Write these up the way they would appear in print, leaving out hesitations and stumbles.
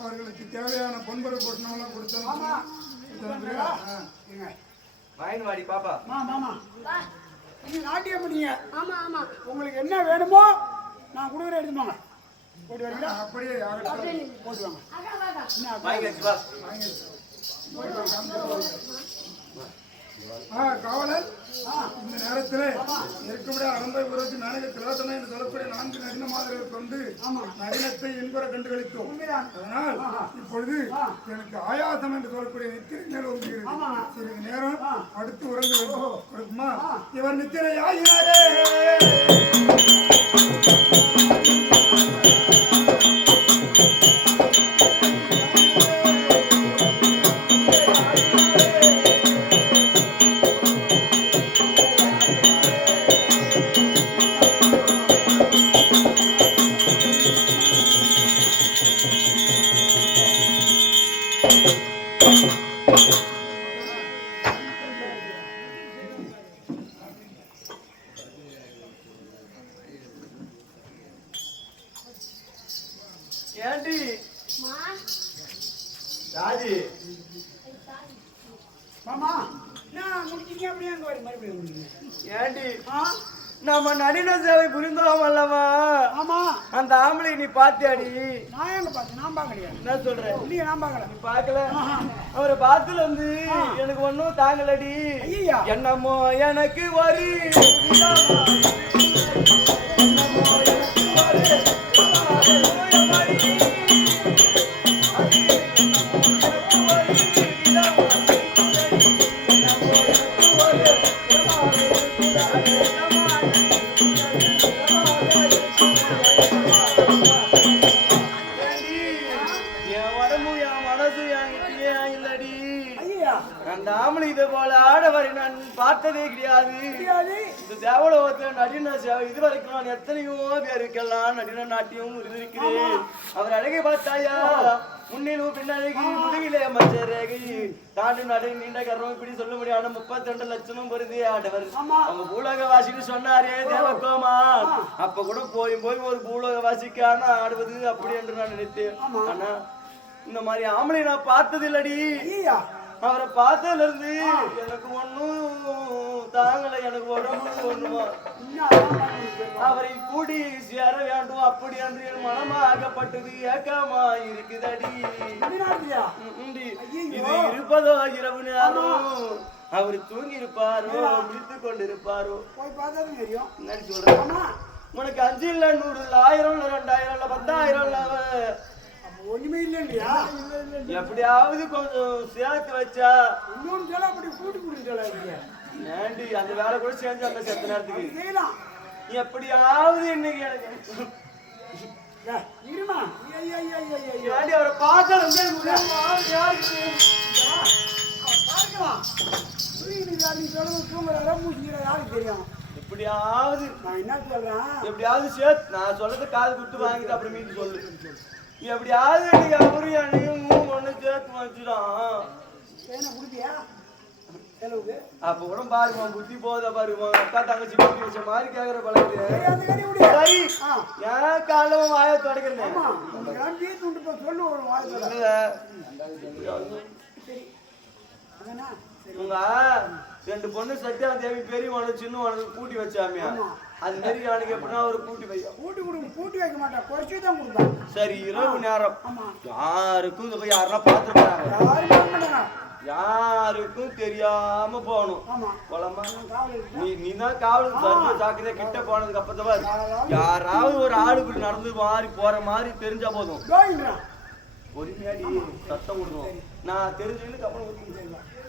அவர்களுக்கு தேவையான பொன்பொருள் பொருட்களெல்லாம் கொடுத்தோம். வாடி பாப்பா. நீங்க நாட்டியம் பண்ணீங்க. உங்களுக்கு என்ன வேணுமோ நான் கொடுக்குறேன், எடுத்துப்பாங்க. போட்டு வரீங்களா? அப்படியே போட்டு வாங்க. காவலர் இந்த நேரத்தில் இருக்கக்கூடிய அரம்பை உறவு நாடக திலோதனை என்று சொல்லக்கூடிய 4 நடின மாதிரிகள் கொண்டு நடினத்தை என்புற கண்டுகளித்தோம். அதனால் இப்பொழுது எனக்கு ஆயாசம் என்று சொல்லக்கூடிய நித்திரை மேல் ஒங்குகிறது. சிறிது நேரம் அடுத்து உறங்கு கொடுக்குமா? இவர் நித்திரை ஆகிறாரே. நம்ம நடின சேவை புரிந்தோம் அல்லவா? ஆமா. அந்த ஆம்பளை நீ பாத்தியாடி? நான் எங்க பார்த்தேன்? நான் பார்க்கலையா? என்ன சொல்ற? இல்லையே, நான் பார்க்கல. நீ பார்க்கல? அவரை பார்த்துல வந்து எனக்கு ஒன்னும் தாங்கலடி. என்னமோ எனக்கு ஒரு பார்த்ததே கிடையாது. இந்த தேவலோகத்துல நடின இது வரைக்கும் நான் எத்தனையோ பேருக்கெல்லாம் நடின நாட்டியம் இருந்திருக்கிறேன். அவர் அழகை பார்த்தாயா? முன்னிலும் பின்னழகி முதுகிலே மச்ச ரேகை நாடு நடு நீண்ட கர்மம் இப்படி சொல்ல முடியாத 32 லட்சமும் பொருந்தி ஆடவர் அவங்க பூலோகவாசின்னு சொன்னாரே தேவகோமா அப்ப கூட போய் ஒரு பூலோகவாசிக்கான ஆடுவது அப்படி என்று நான் நினைத்தேன். ஆனா இந்த மாதிரி ஆம்பளை நான் பார்த்தது இல்லடி. அவரை பார்த்ததுல இருந்து எனக்கு ஒண்ணும் தாங்கல, எனக்கு உடம்பு ஒண்ணுமா அவரை கூடி சேர வேண்டும் அப்படி என்று என் மனமாகப்பட்டது ஏக்கமா இருக்குதடி. இது இருப்பதோ இரவு நேரம் அவரு தூங்கி இருப்பாரோ முடித்து கொண்டிருப்பாரோ என்ன சொல்றேன். உனக்கு 5 இல்ல 100 இல்ல 1000 இல்ல 2000 இல்ல 10000 இல்ல ஒண்ணுமே இல்லையா? எப்படியாவது கொஞ்சம் சேர்த்து வச்சா இன்னொன்னு சொல்ல அப்படி கூட்டி கூட்டிட்டு ஏண்டி அந்த வேலை கூட செஞ்சு அந்த செத்த நேரத்துக்கு எப்படியாவது இன்னைக்கு எனக்கு இருமா ஏண்டி அவரை பார்த்தா தூங்குறாரா மூச்சுக்கிறா யாருக்கு தெரியும். எப்படியாவது நான் என்ன சொல்றேன், எப்படியாவது சேர்த்து நான் சொல்றது காது கொடுத்து வாங்கிட்டு அப்புறம் மீட்டு சொல்லு. எப்படியாவது இன்னைக்கு அவரும் என்னையும் ஒண்ணு சேர்த்து வச்சுடான். குடிப்பியா செலவுக்கு? அப்ப கூட பாருமா புத்தி போதா பாருமா அக்கா தங்கச்சி புத்தி வச்ச மாதிரி கேக்குற பழகுது. சரி ஏன் காலைல வாய தொடக்கிறேன் உங்க 2 பொண்ணு சத்தியா தேவி பெரிய உனக்கு சின்ன உனக்கு கூட்டி வச்சாமியா அது மாதிரி எனக்கு எப்படின்னா ஒரு கூட்டி வைக்க கூட்டி வைக்க மாட்டேன், குறைச்சி தான் கொடுப்பேன். சரி இரவு நேரம் யாருக்கும் இதை போய் யாருன்னா பார்த்துருக்காங்க யாருக்கும் தெரியாம போகணும். போலாமா? நீ தான் காவலுக்கு சர்வ ஜாக்கிரதை கிட்ட போனதுக்கு அப்புறம் யாராவது ஒரு ஆளு இப்படி நடந்து மாறி போற மாதிரி தெரிஞ்சா போதும் பொறுமையாடி சத்தம் விடுவோம். நான் தெரிஞ்சதுக்கு அப்புறம்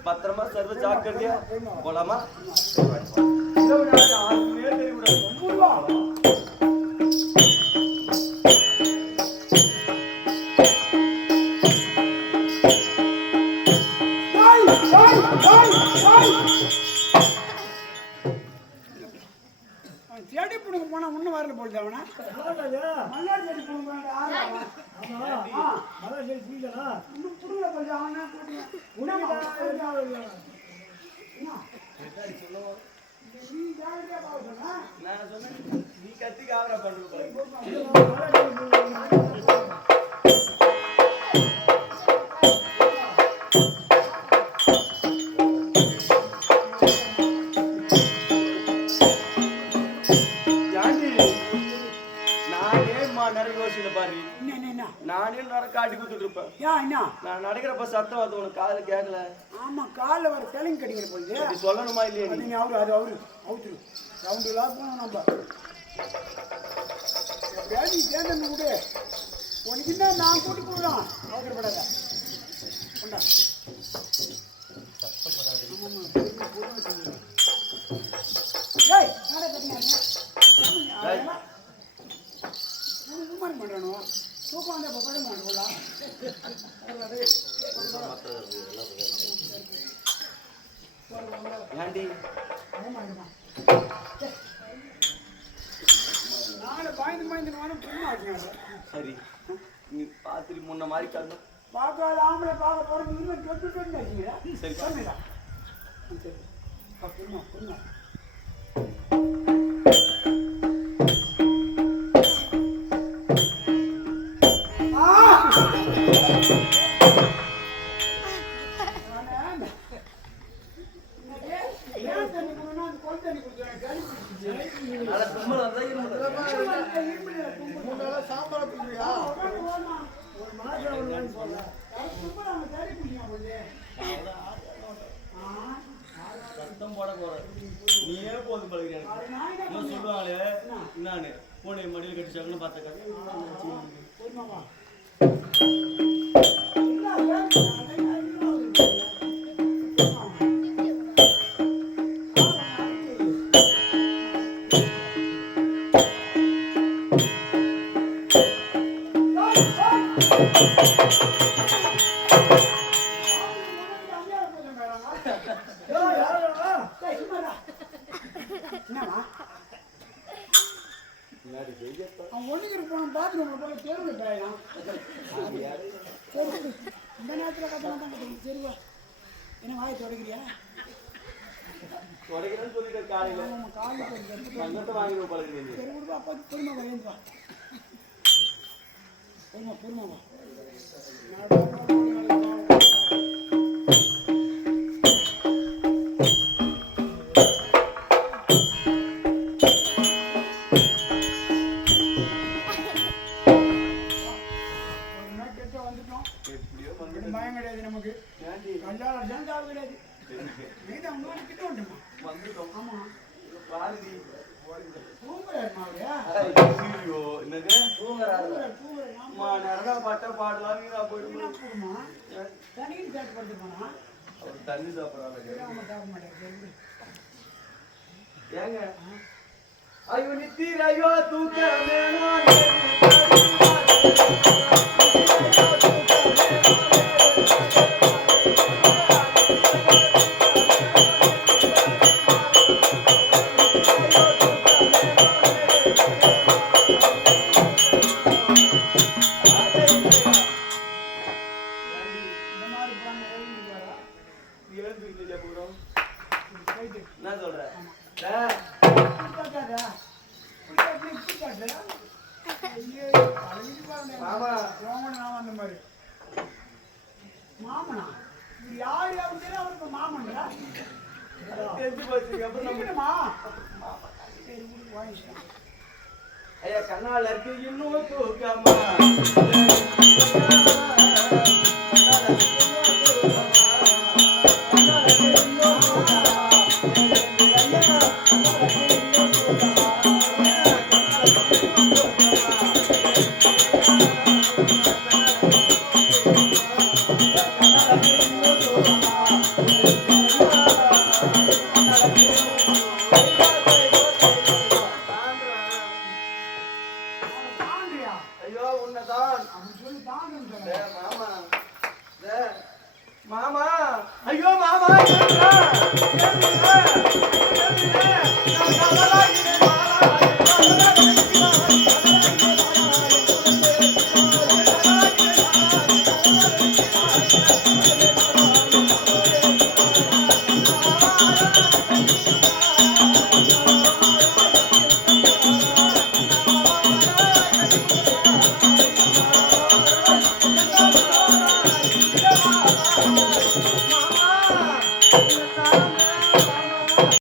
பத்திரமா சர்வ ஜாக்கிரதையா போலாமா? யாருக்குமே தெரியக்கூடாது. செடி புடுங்க போனா ஒன்னும் வரல போடுது அவனை. மல்லாடி செடி புடுங்க நீ கத்தி காவரா பண்றது நானே காட்டி கொடுத்துட்டு இருப்பேன். நான் நடக்கிறப்ப சத்தம் வந்து உனக்கு காதுல கேட்கல. ஆமா காலில் வர செலிங் கடிக்கிற போது சொல்லணுமா இல்லையா? நீ அவரு அவுத்துரு ரவுண்டு போனோம் நம்ம எப்படியாவது சேர்ந்து விடு. உனக்கு என்ன நான் கூட்டி கொடுக்குறோம் அவசரப்படாத கொண்டா. ஏய் நாடே கட்டினாங்க குமாரி பண்ணுறானோ தூக்கம் வந்த பக்கம் மாட்டோம்லாம். நாளை பாய்ந்து சரி நீ பாத்திரி முன்ன மாதிரி கண்ணு பார்க்காத ஆம்பளை பார்க்க போறது இன்னும் தொட்டு சரி பண்ணுடா. சரி புண்ணா புண்ணா நீயே போதும் பழகு. சொல்லுவாங்களே நானு பூனை மடியில் கட்டிச்சாங்கன்னு பார்த்த அவன் ஒண்ணுக்கு போன பாத்ரூம்ல போய் தேர்வு சரி கொடு. இந்த நேரத்தில் கத்தலாம் தான் கத்துறீங்க. சரி வா. என்ன வாயை தொடக்கிறியா? உடைக்கிறேன்னு சொல்லிட்டு காலையில நம்ம காலுக்கு ஒரு கட்டு தங்கத்தை வாங்கி பழகுறீங்க. சரி கொடுப்பா. அப்பா பொறுமை வா. ஏந்து வா. பொறுமை வா. எப்படியோ பயம் கிடையாது நமக்கு. ஏன்டி கல்யாணம் சேர்ந்தாலும் கிடையாது. நீதான் உங்க கிட்ட வந்துமா? வந்துட்டோம். ஆமா. பாருடி தூங்குறாரு மாவுலையா? ஐயோ என்னது தூங்குறாரு தூங்குறாரு. அம்மா நேரடா பட்ட பாடலாம் வீணா போயிடுமா என்ன போடுமா? தண்ணிக்கு சாப்பிட்டு படுத்துப்பானா? அவர் தண்ணி சாப்பிடறாங்க ஆமா சாப்பிட மாட்டேன். ஏங்க ஐயோ நித்திர ஐயோ தூக்க வேணும் என்ன சொல்ற மாமா மாமனா இது யாரு யாரும் தெரியும். அவருக்கு மாமனா தெரிஞ்சு போச்சு அப்புறம் நம்ம தெரியுமா? சரி உங்களுக்கு வாங்கிக்கலாம். ஐயா கண்ணால இருக்கு இன்னும் தூக்கமா தாண்டியா ஐயோ உன்னதான் அப்படி சொல்லி தாங்கன்னு சொல்ல. மாமா மாமா ஐயோ மாமா ஏறுடா, ஏறுடா, ஏறுடா. நான் கவலாயினே மாமா